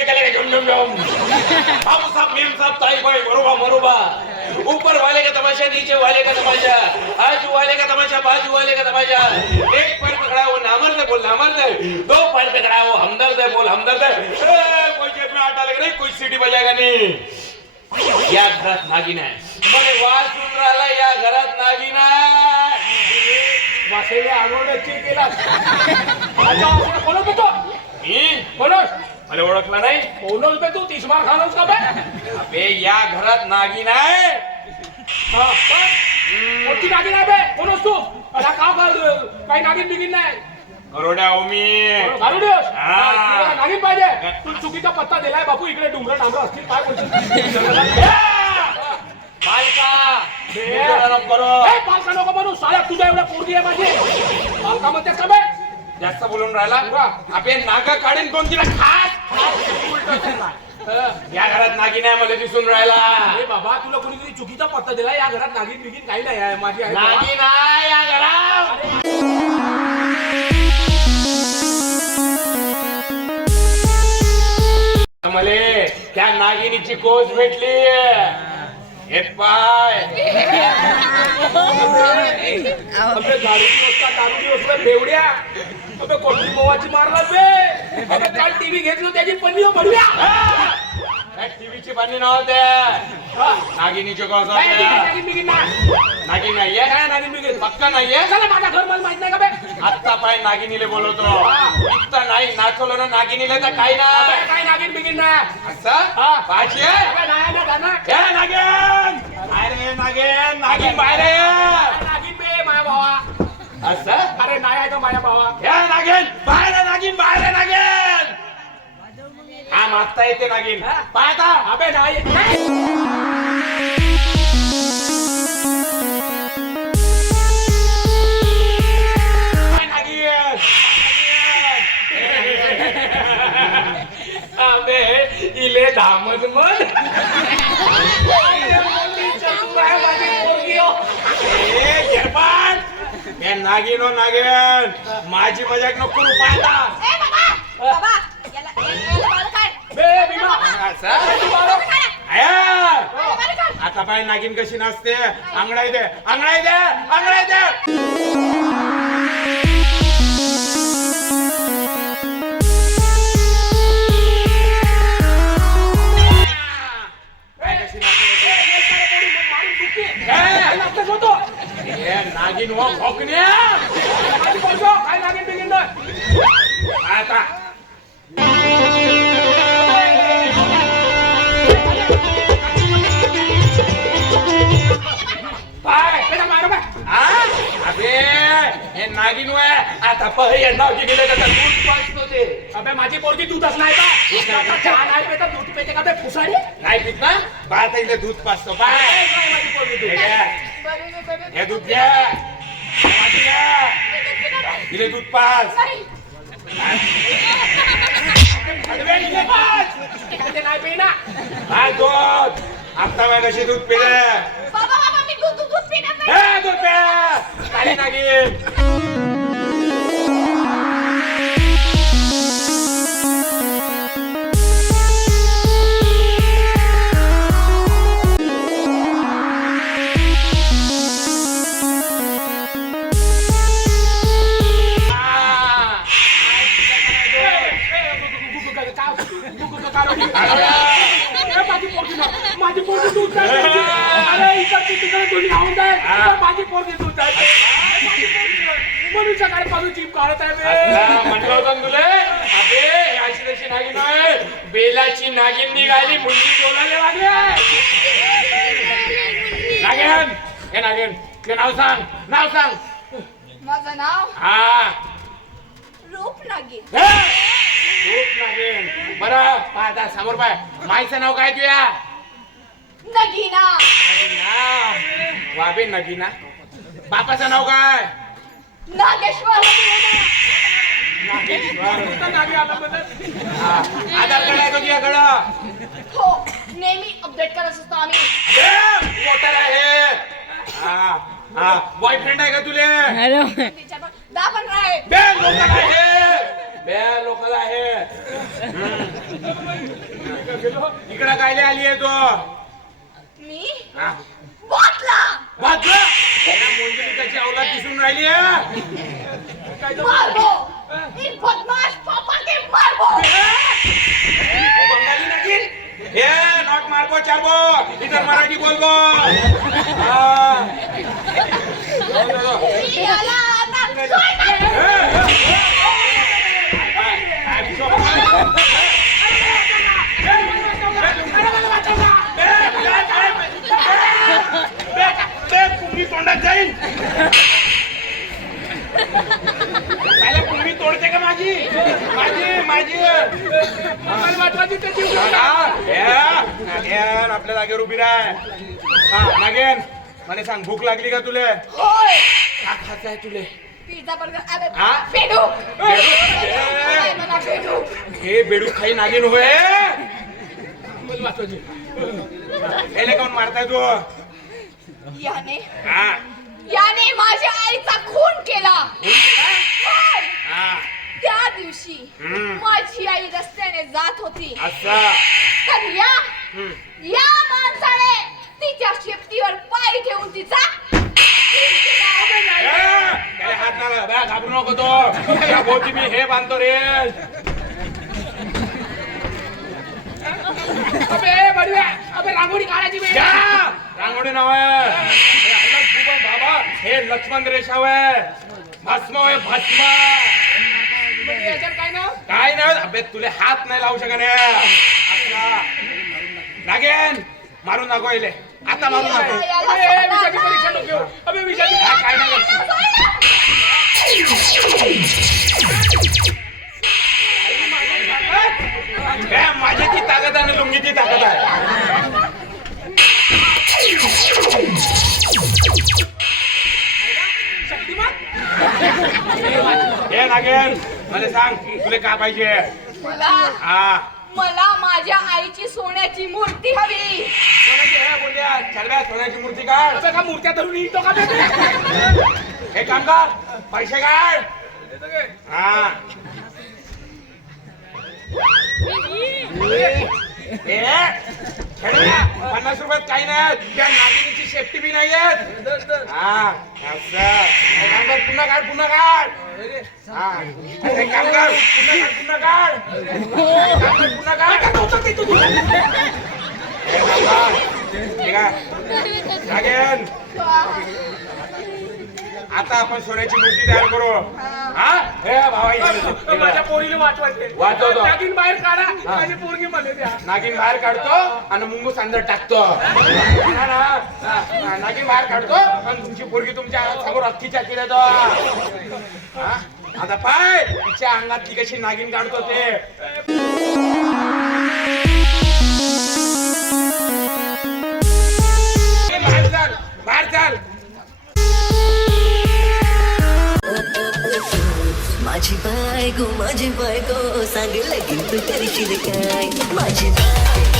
चिकले का झुम झुम झुम बाबू साहब मेम साहब ताई भाई मरोबा मरोबा ऊपर वाले का तमाशा नीचे वाले का तमाशा. आजू वाले का तमाशा बाजू वाले का तमाशा. एक पैर पकड़ा वो नामर्द है बोल नामर्द है. दो पैर पकड़ा वो हमदर्द है बोल हमदर्द है. कोई जेब में आटा लग नहीं कोई सीटी बजाएगा नहीं. या घरात नागिन आहे मला वाज सुन राहिला या घरात नागिन आहे वासेले आरोड्याची केला अच्छा बोलत होतो मी मला ओळखला नाही. बोलोस बे तू तीस मार खालोस का बे? अबे या घरात नागिन आहे हा. कोणती नागिन आहे बे बोलोस तू. अला का का- काही नागिन बिगिन नाही? गरोड्या हो मी घालू देस हा. नागिन पाहिजे. तू चुकीचा पत्ता दिलाय बापू इकडे डोंगर डांबर असतील काय बोलतो बालका बे. नको करो. ए, पालका नको बनू साल्या तुझ्या एवढ्या पोरगी आहे माझी. पालका म्हणतेस का बे. जास्त बोलून राहिला. अबे नागा काढीन दोन तिला? खास. या घरात नागिन आहे मला दिसून राहिला. अरे बाबा तुला कोणीतरी चुकीचा पत्ता दिला या घरात नागिन बिगिन काही नाही आहे माझी बाबा. नागिन आहे या घरात. मले त्या नागिनीची कोच भेटली. हे पाय. गाडी दिवसला दारू दिवसला बेवड्या. अबे कोटली मोवाची मारला बे अबे काल टीव्ही घेतलो त्याची पन्नी पडव्या टीव्हीची बांधली नव्हते नागिनीची कोच नागिन नाहीये? काय नागिन बिगिन पक्का नाहीये? चला माझा घर मला माहीत नाही का बे? आत्ता पाय नागिनीले बोलवतो. इतका नाही नाचवलं ना नागिनीले तर काही अबे, नाही काय नागिन बिगिन नाही असं? हा. पाहिजे? ना नागिन! अरे नागिन. नागिन बाहेर ये. काय नागिन बे माझ्या भावा असं अरे नाही आहे का माझ्या भावा ए नागिन बाहेर ये, नागिन बाहेर ये, नागिन हा मागता येते नागिन हा? पाहता अबे नाही काय नागिन अबे इले धामद मन ए गेरपाट नागिन हो नागिन. माझी मजाक नको करू पाहता ए बाबा बाबा याला याला बाळ काढ. बे भीमा. असं? आया. बाळ काढ आता पाय नागिन कशी नाचते? आंगडा दे आंगडा दे आंगडा दे. नागिन हो खोकण्या काय नागिन बिगिन आता? हे नागिन वय आता पहिले नाव की गेलं दूध पाजतो ते. अबे माझी पोरगी दूधच नाही का चहा नाही पेता दूध पेते का बे फुसाडी नाही पित ना. पाहता इथे दूध पाजतो. पाय नाही माझी पोरगी दूध. हे दूध घ्या. इले दूध पेना काय दूध. आता बघ कशी दूध पिले. बाबा बाबा मी दूध दूध दूध पिणार नाही. हे दूध पे काही नागिन. माझी पोरगी दूध नाही प्यायची. अरे इकडची तिकडे दोन्ही खाऊन जाय. माझी पोरगी दूध नाही प्यायची. माझी पोरगी सकाळपासून जीप काढत आहे. म्हणलं होतं ना तुले? अबे ही अशी तशी नागिन आहे बेलाची नागिन निघाली मुलगी बोलायला लागल्या नागिन हे नागिन. ते नाव सांग. नाव सांग. माझं नाव? हा. रूप नागिन. हे? खूप नागिन. बरं पाय आता समोर पाय माईचं नाव काय तुया? नगीना. नगीना. वाबे नगीना. बापाचं नाव काय? नागेश्वर. हा. आधार कार्ड आहे तुझ्याकडं हो नेहमी अपडेट करत असतो आम्ही. मोटर आहे. हा हा. बॉयफ्रेंड आहे का तुले? तिच्यावर बे लोकल आहे. बे लोकल आहे. इकडं कायले आली आहे तो? मी? हा. वाटला वाचलं? त्या मोंजलिकाची अवलाद दिसून राहिली आहे काय तो- मारबो! एक बदमाश पापा के मारबो बंगाली नागिन? हे नॉट मारबो चारबो. इतर मराठी बोलबो. हा. मी याला आता सोडणार. हे, हे, हे. काय विश्वास? बे, बे, कुंभी तोंडात जाईल काय कुंभी तोडते का माझी माझी माझी मला वाटवायची तर जीव घेऊन जा. नागेन आपल्या जागेवर उभी राह. हा नागेन मला सांग भूक लागली का तुले? होय. का खायचं आहे तुले? हा? काय हे बेडू खाई नागिन होय. याले कोण मारताय तू? याने. हा. याने माझ्या आईचा खून केला. हा. त्या दिवशी हम्म. माझी आई रस्त्याने जात होती. असा तर या. या माणसाने तिच्या शेपटीवर पाय ठेवून तिचा ए, त्याला हात ना लाव. बा, घाबरू नको तो. त्या भोवती मी हे बांधतो रे. अबे बढिया अबे रांगोळी काढायची बे. जा! रांगोळी नाव आहे. हे बुबा बाबा हे लक्ष्मण रेषा आहे. भस्म आहे भस्म. काय ना काय नाही अबे तुले हात नाही लावू शकत लागेन मारून दाखवले आता मारून परीक्षा नको घेऊ. अबे विषाची काय नाही करत. माझ्याची ताकद आणि लुंगीची ताकद आहे. शक्तिमान? हे नागेन. मला सांग तुला काय पाहिजे? मला? हा. मला माझ्या आईची सोन्याची मूर्ती हवी. सोन्याची हे बोलल्या चलव्या सोन्याची मूर्ती काढ. अबे का मूर्त्या धरून येतो का बे? हे काम कर. पैसे काढ. हा. पन्नास रुपयात काही नाही. त्या सेफ्टी बी नाही पुन्हा काढ पुन्हा काढ. काम कर. पुन्हा काढ पुन्हा काढ. काम कर, पुन्हा काढ आता आपण सोन्याची मूर्ती तयार करू. हा? हे भावा तर माझ्या पोरीला वाचवायचे. वाचवतो. नागिन बाहेर काढा. माझी पोरगी मध्ये द्या. नागिन बाहेर काढतो आणि मुंगूस अंदर टाकतो. ना. हा, नागिन बाहेर काढतो आणि तुमची पोरगी तुमच्यासमोर अख्खीच्या केल्या तो हा? आता पाय. तिच्या अंगातली कशी नागिन काढतो ते. बायको माझी बायको सांग लगीन